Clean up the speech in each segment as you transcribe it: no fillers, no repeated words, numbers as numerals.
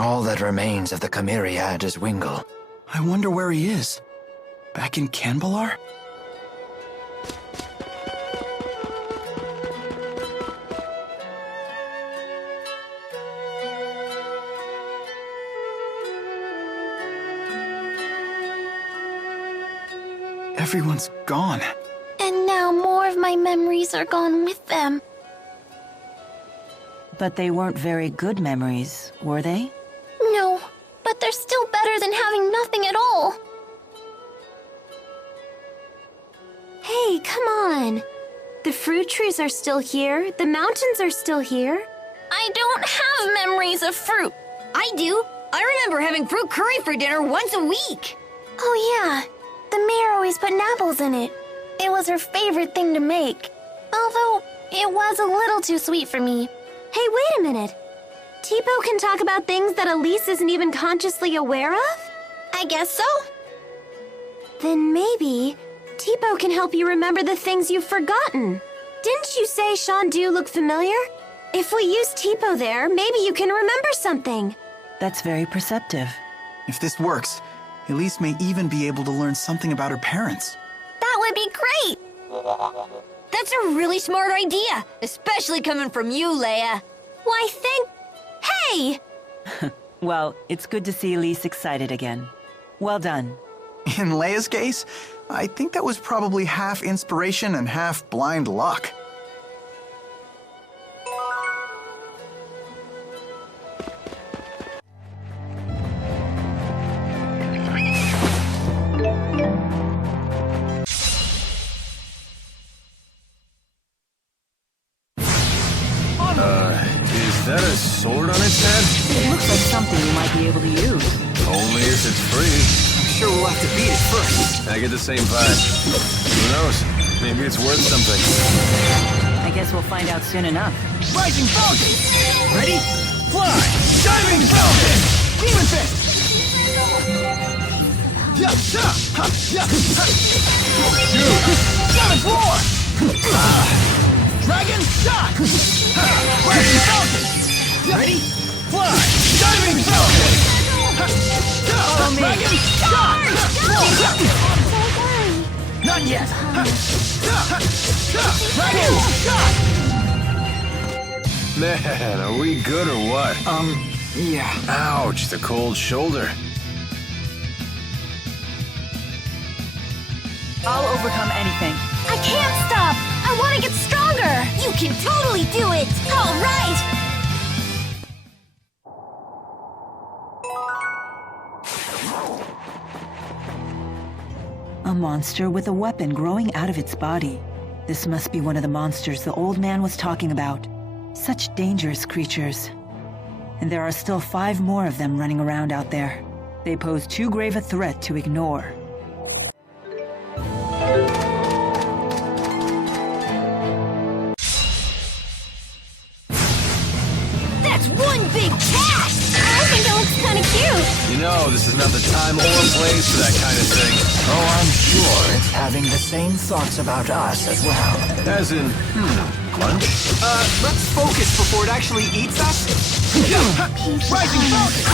All that remains of the Chimeriad is Wingle. I wonder where he is. Back in Canbalar? Everyone's gone. And now more of my memories are gone with them. But they weren't very good memories, were they? No, but they're still better than having nothing at all. Hey, come on. The fruit trees are still here. The mountains are still here. I don't have memories of fruit. I do. I remember having fruit curry for dinner once a week. Oh yeah, the mayor always put apples in it. It was her favorite thing to make. Although, it was a little too sweet for me. Hey, wait a minute. Tipo can talk about things that Elise isn't even consciously aware of? I guess so. Then maybe Tipo can help you remember the things you've forgotten. Didn't you say Shandu looked familiar? If we use Tipo there, maybe you can remember something. That's very perceptive. If this works, Elise may even be able to learn something about her parents. That would be great! That's a really smart idea, especially coming from you, Leia. Why, Hey! Well, it's good to see Elise excited again. Well done. In Leia's case, I think that was probably half inspiration and half blind luck. Is that a sword on its head? It looks like something you might be able to use. Only if it's free. I'm sure we'll have to beat it first. I get the same vibe. Who knows? Maybe it's worth something. I guess we'll find out soon enough. Rising Falcon! Ready? Fly! Diving Falcon! Demon Fist! Yeah, yeah, ha, yeah, ha. Savage Roar! Dragon Shot! Rising Falcon! Ready? Fly! Diving Falcon! Follow me. Dragon Shot! Not yet! Dragon Shot! Man, are we good or what? Yeah. Ouch, the cold shoulder. I'll overcome anything. I can't stop! I want to get stronger! You can totally do it! All right! A monster with a weapon growing out of its body. This must be one of the monsters the old man was talking about. Such dangerous creatures. And there are still 5 more of them running around out there. They pose too grave a threat to ignore. That's one big cat! I think it looks kind of cute! You know, this is not the time or place for that kind of thing. Oh, I'm sure it's having the same thoughts about us as well. As in, lunch? Let's focus before it actually eats us. Rising Falcon!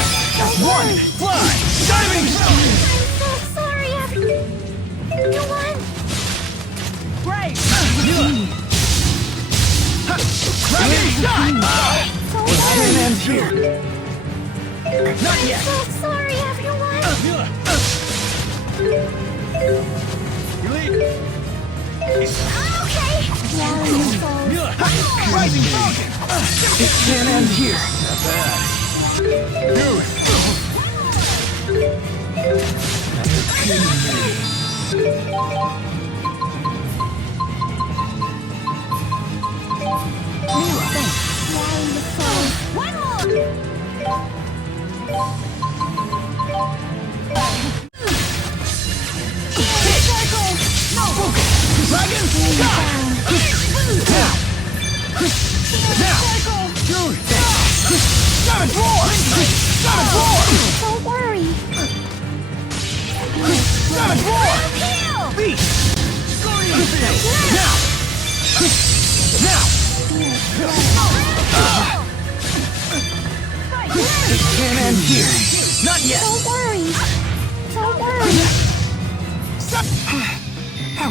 One! Fly! Diving Falcon! I'm so sorry, everyone! Great! Dragon Shot! So It sorry! can't end here. Not yet. So sorry, everyone! Okay! Rising Falcon! It can't end here. Not bad. One more! Dragon Shot! Now! Dude! Savage Roar! Savage Roar! Don't worry. Savage Roar! Beast!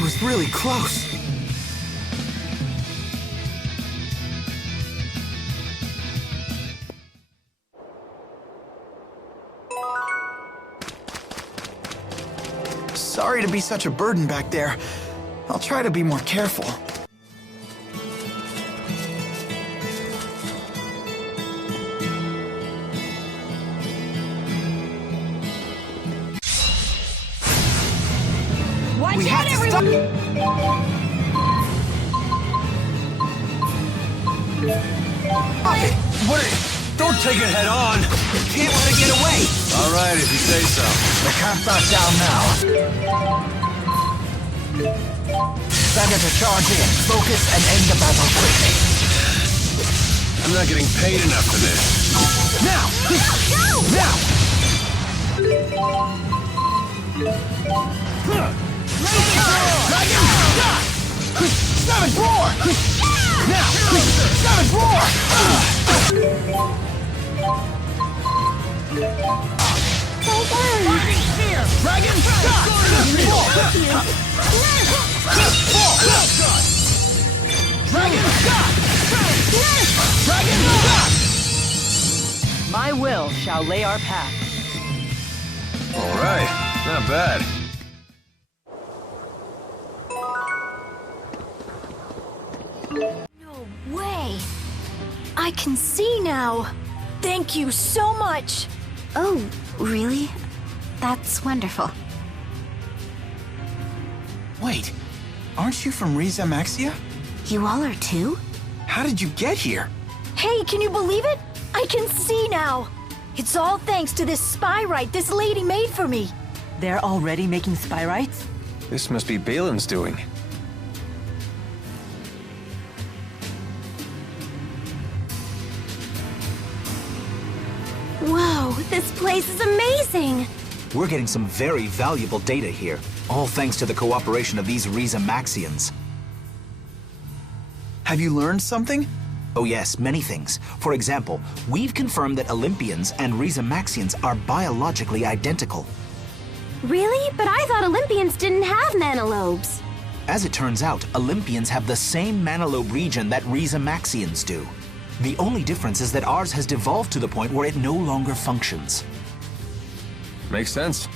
was really close. Sorry to be such a burden back there. I'll try to be more careful. Watch We out, have to stop. everyone! Stop it! What? Don't take it head on. Can't let it get away! All right, if you say so. We can't back down now. Better to charge in, focus, and end the battle quickly. I'm not getting paid enough for this. Now! Now! Dragon! Savage Roar! Now! Savage Roar! Don't worry. Dragon! Shot! Dragon! Shot! Dragon! Shot! My will shall lay our path. All right, not bad. No way! I can see now! Thank you so much! Oh, really? That's wonderful. Wait, aren't you from Riza Maxia? You all are too? How did you get here? Hey, can you believe it? I can see now! It's all thanks to this spyrite this lady made for me! They're already making spyrites? This must be Balin's doing. Whoa, this place is amazing! We're getting some very valuable data here, all thanks to the cooperation of these Riza Maxians. Have you learned something? Oh yes, many things. For example, we've confirmed that Olympians and Riza Maxians are biologically identical. Really? But I thought Olympians didn't have nanolobes. As it turns out, Olympians have the same manalobe region that Riza Maxians do. The only difference is that ours has devolved to the point where it no longer functions. Makes sense.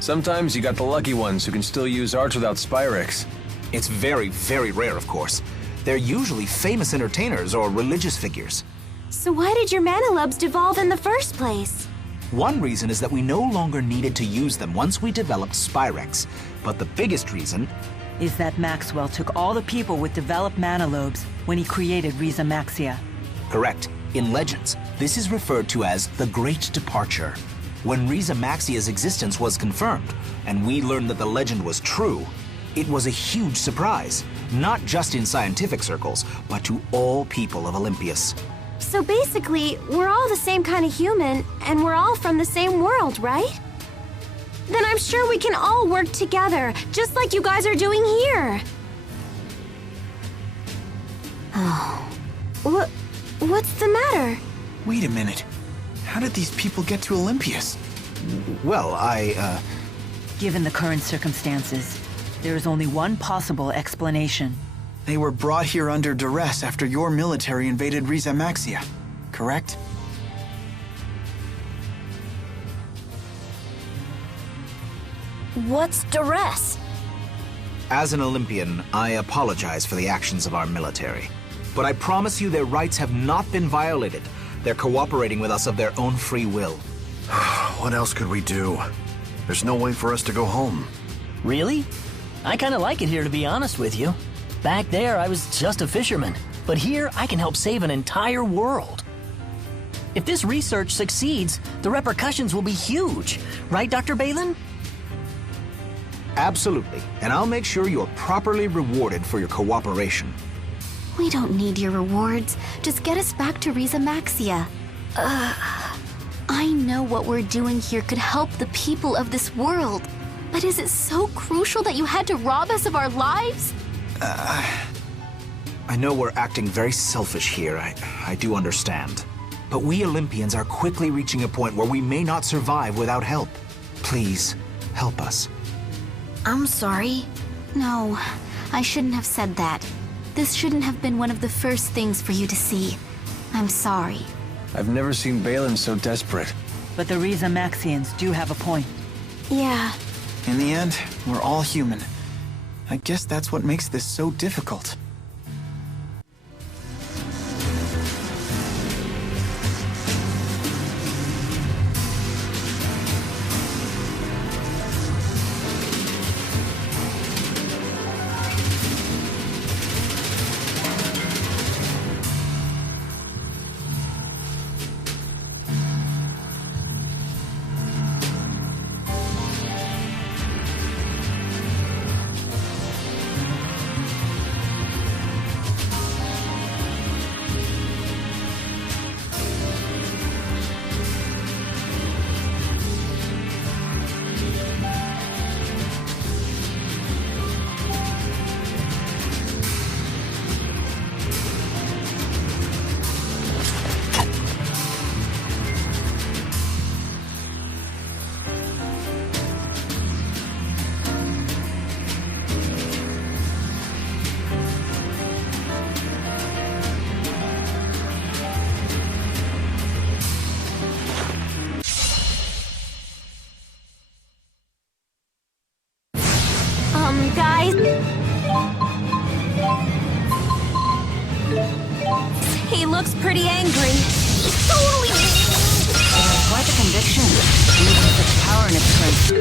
Sometimes you got the lucky ones who can still use arts without Spyrex. It's very, very rare, of course. They're usually famous entertainers or religious figures. So why did your manalobes devolve in the first place? One reason is that we no longer needed to use them once we developed Spyrex. But the biggest reason Is that Maxwell took all the people with developed manalobes when he created Riza Maxia. Correct. In legends, this is referred to as the Great Departure. When Riza Maxia's existence was confirmed, and we learned that the legend was true, it was a huge surprise, not just in scientific circles, but to all people of Olympias. So basically, we're all the same kind of human, and we're all from the same world, right? Then I'm sure we can all work together, just like you guys are doing here. Oh. What's the matter? Wait a minute. How did these people get to Olympias? Well, Given the current circumstances, there is only one possible explanation. They were brought here under duress after your military invaded Riza Maxia, correct? What's duress? As an Olympian, I apologize for the actions of our military. But I promise you their rights have not been violated. They're cooperating with us of their own free will. What else could we do? There's no way for us to go home. Really? I kinda like it here, to be honest with you. Back there, I was just a fisherman. But here, I can help save an entire world. If this research succeeds, the repercussions will be huge. Right, Dr. Balin? Absolutely. And I'll make sure you're properly rewarded for your cooperation. We don't need your rewards. Just get us back to Riza Maxia. I know what we're doing here could help the people of this world. But is it so crucial that you had to rob us of our lives? I know we're acting very selfish here. I do understand. But we Olympians are quickly reaching a point where we may not survive without help. Please, help us. I'm sorry. No, I shouldn't have said that. This shouldn't have been one of the first things for you to see. I'm sorry. I've never seen Balin so desperate. But the Riza Maxians do have a point. Yeah. In the end, we're all human. I guess that's what makes this so difficult. Guys? He looks pretty angry. Totally! Quite a conviction. Even such power in its place.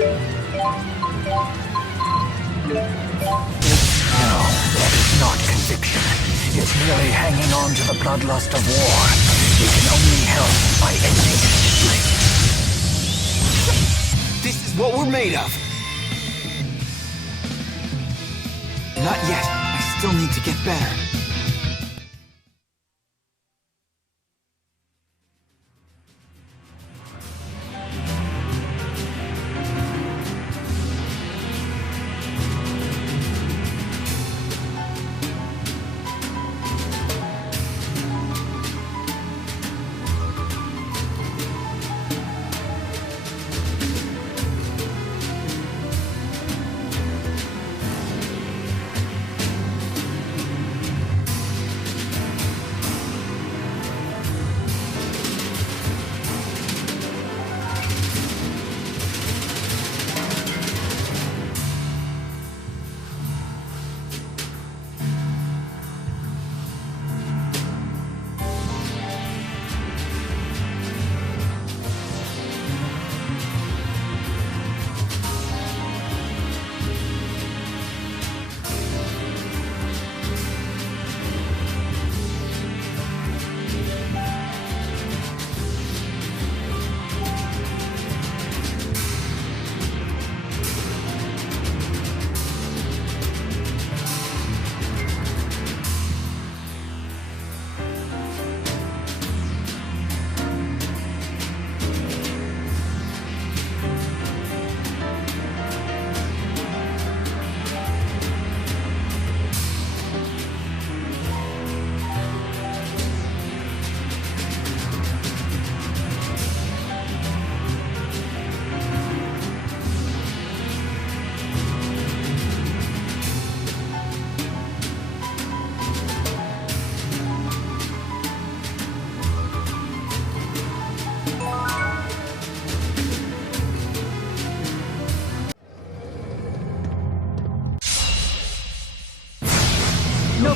No, that is not conviction. It's merely hanging on to the bloodlust of war. We can only help by ending it. This is what we're made of. Not yet. I still need to get better.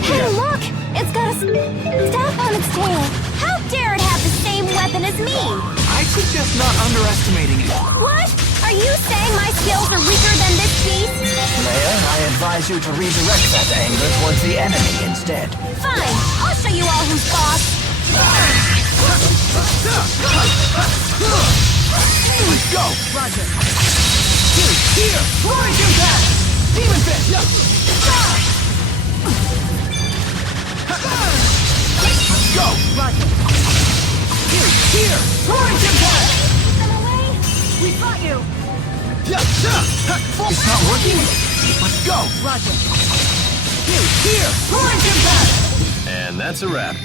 Hey, look! It's got a staff on its tail. How dare it have the same weapon as me? I suggest not underestimating it. What? Are you saying my skills are weaker than this beast? Leia, I advise you to redirect that anger towards the enemy instead. Fine, I'll show you all who's boss. Let's go! Roger. Here! Roaring impact! Demon fist! Let's go! Roger. Here! Roaring impact! We fought you! It's not working? Let's go! Roger. Here! Roaring impact! And that's a wrap.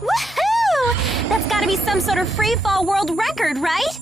Woohoo! That's gotta be some sort of free-fall world record, right?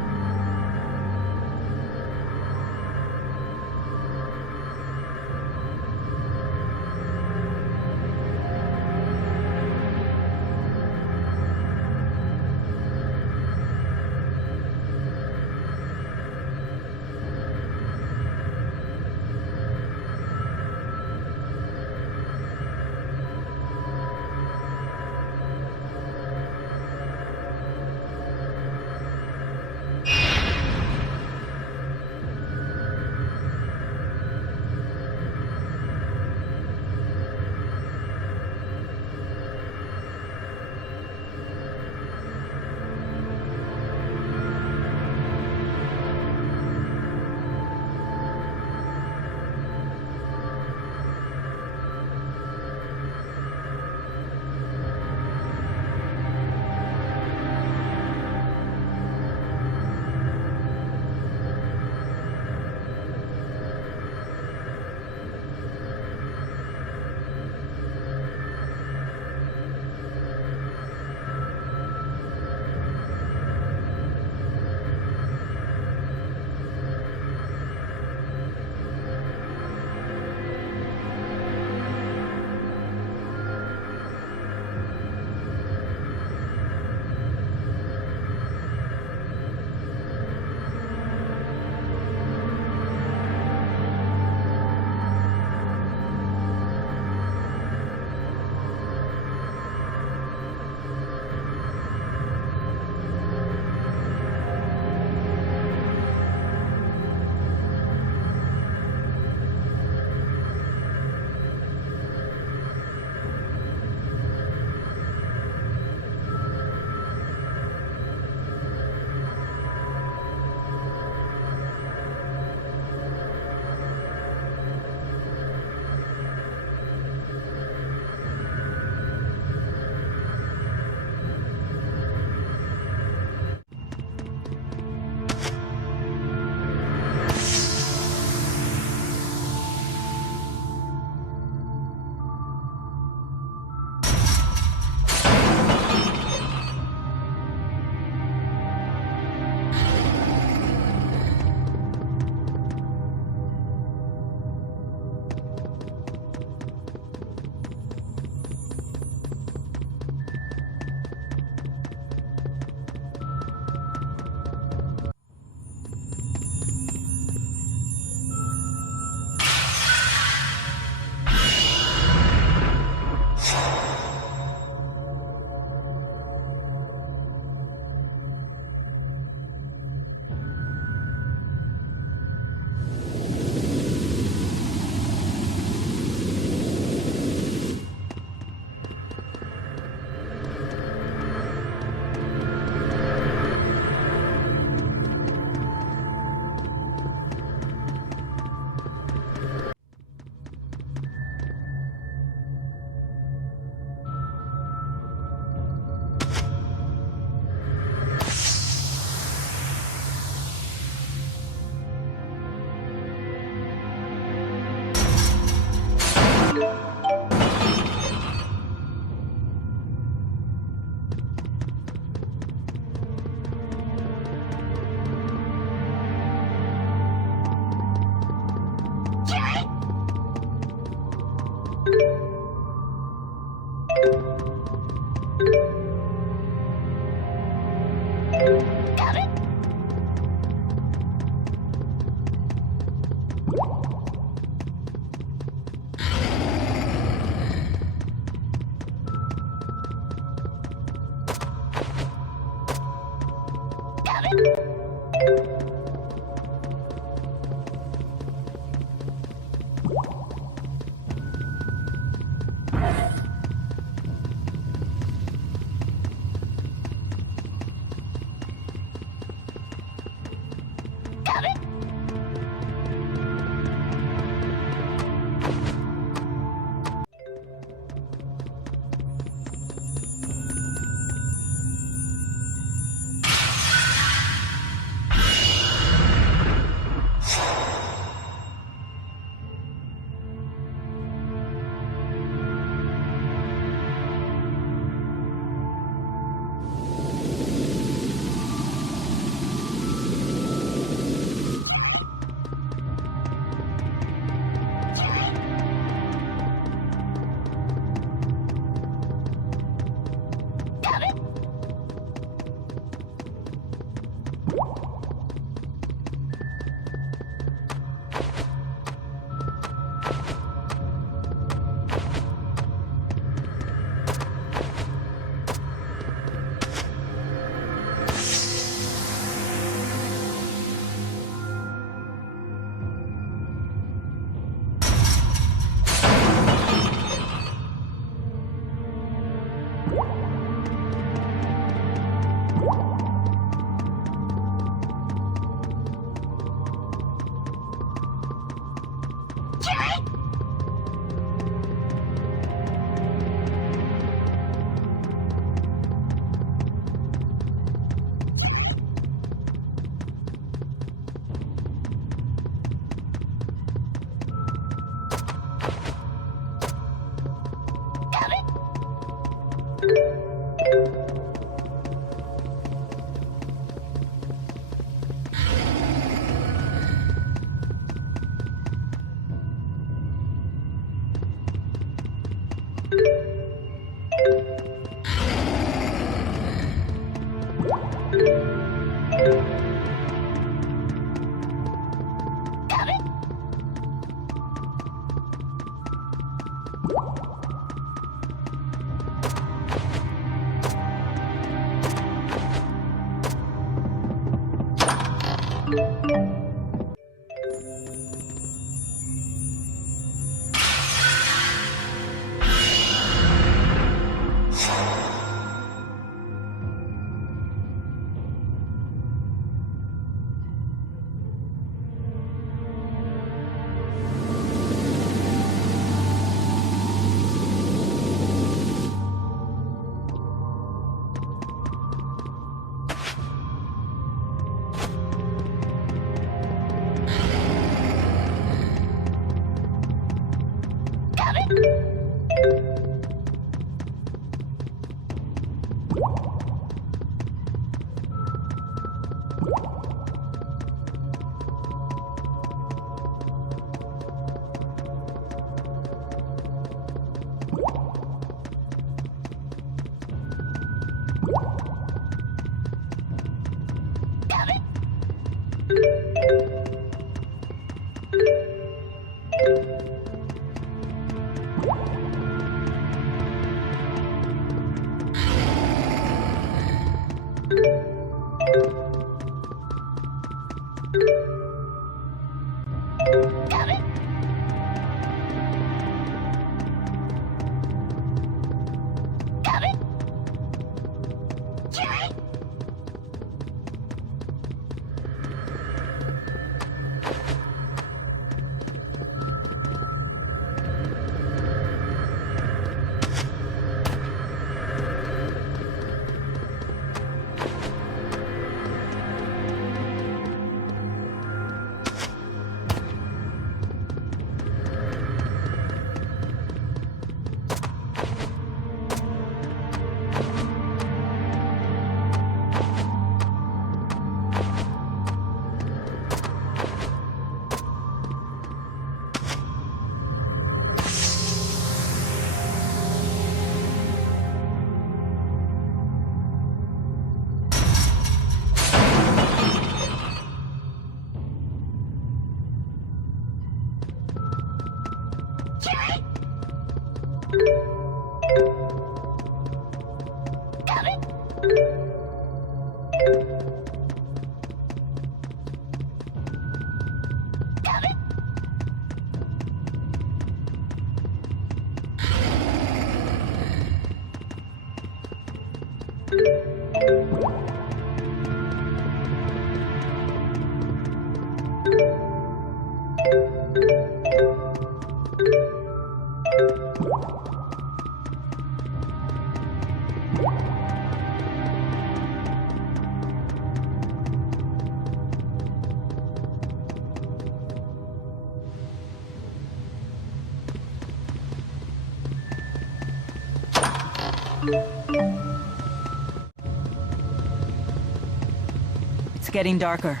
It's getting darker.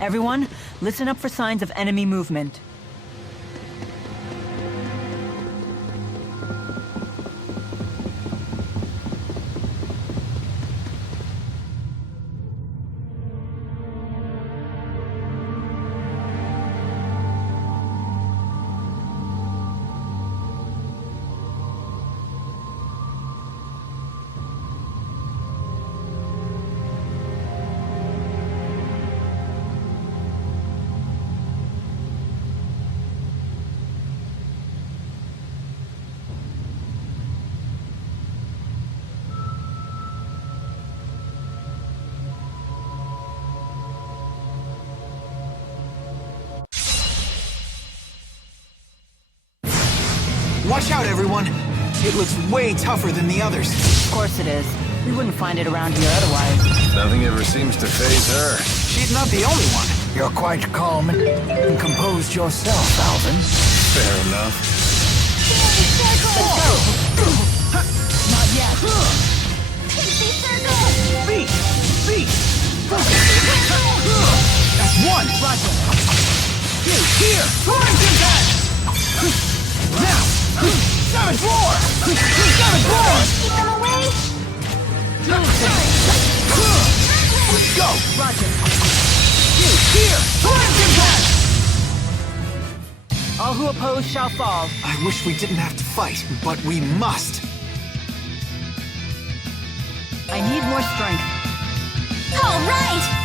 Everyone, listen up for signs of enemy movement. Watch out, everyone! It looks way tougher than the others. Of course it is. We wouldn't find it around here otherwise. Nothing ever seems to faze her. She's not the only one. You're quite calm and composed yourself, Alvin. Fair enough. Not yet. Beat! Beat! That's one! Roger. Here! Flying impact! Now! Savage Roar! Savage Roar! Keep them away. Let's go! Roger. Here! Flying impact! All who oppose shall fall. I wish we didn't have to fight, but we must. I need more strength. All right!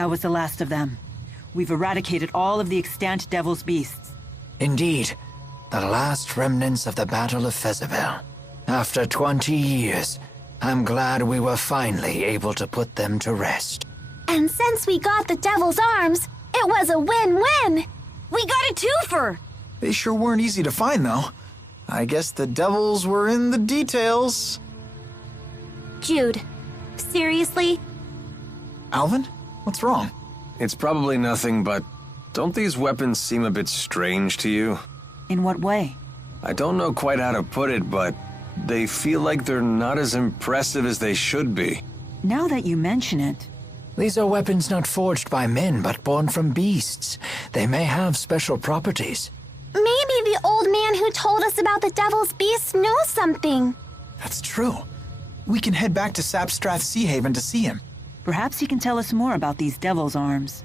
That was the last of them. We've eradicated all of the extant Devil's Beasts. Indeed, the last remnants of the Battle of Fezabel. After 20 years, I'm glad we were finally able to put them to rest. And since we got the Devil's Arms, it was a win-win! We got a twofer! They sure weren't easy to find, though. I guess the devils were in the details. Jude, seriously? Alvin? What's wrong? It's probably nothing, but don't these weapons seem a bit strange to you? In what way? I don't know quite how to put it, but they feel like they're not as impressive as they should be. Now that you mention it... These are weapons not forged by men, but born from beasts. They may have special properties. Maybe the old man who told us about the Devil's Beast knows something. That's true. We can head back to Sapstrath Sea Haven to see him. Perhaps he can tell us more about these Devil's Arms.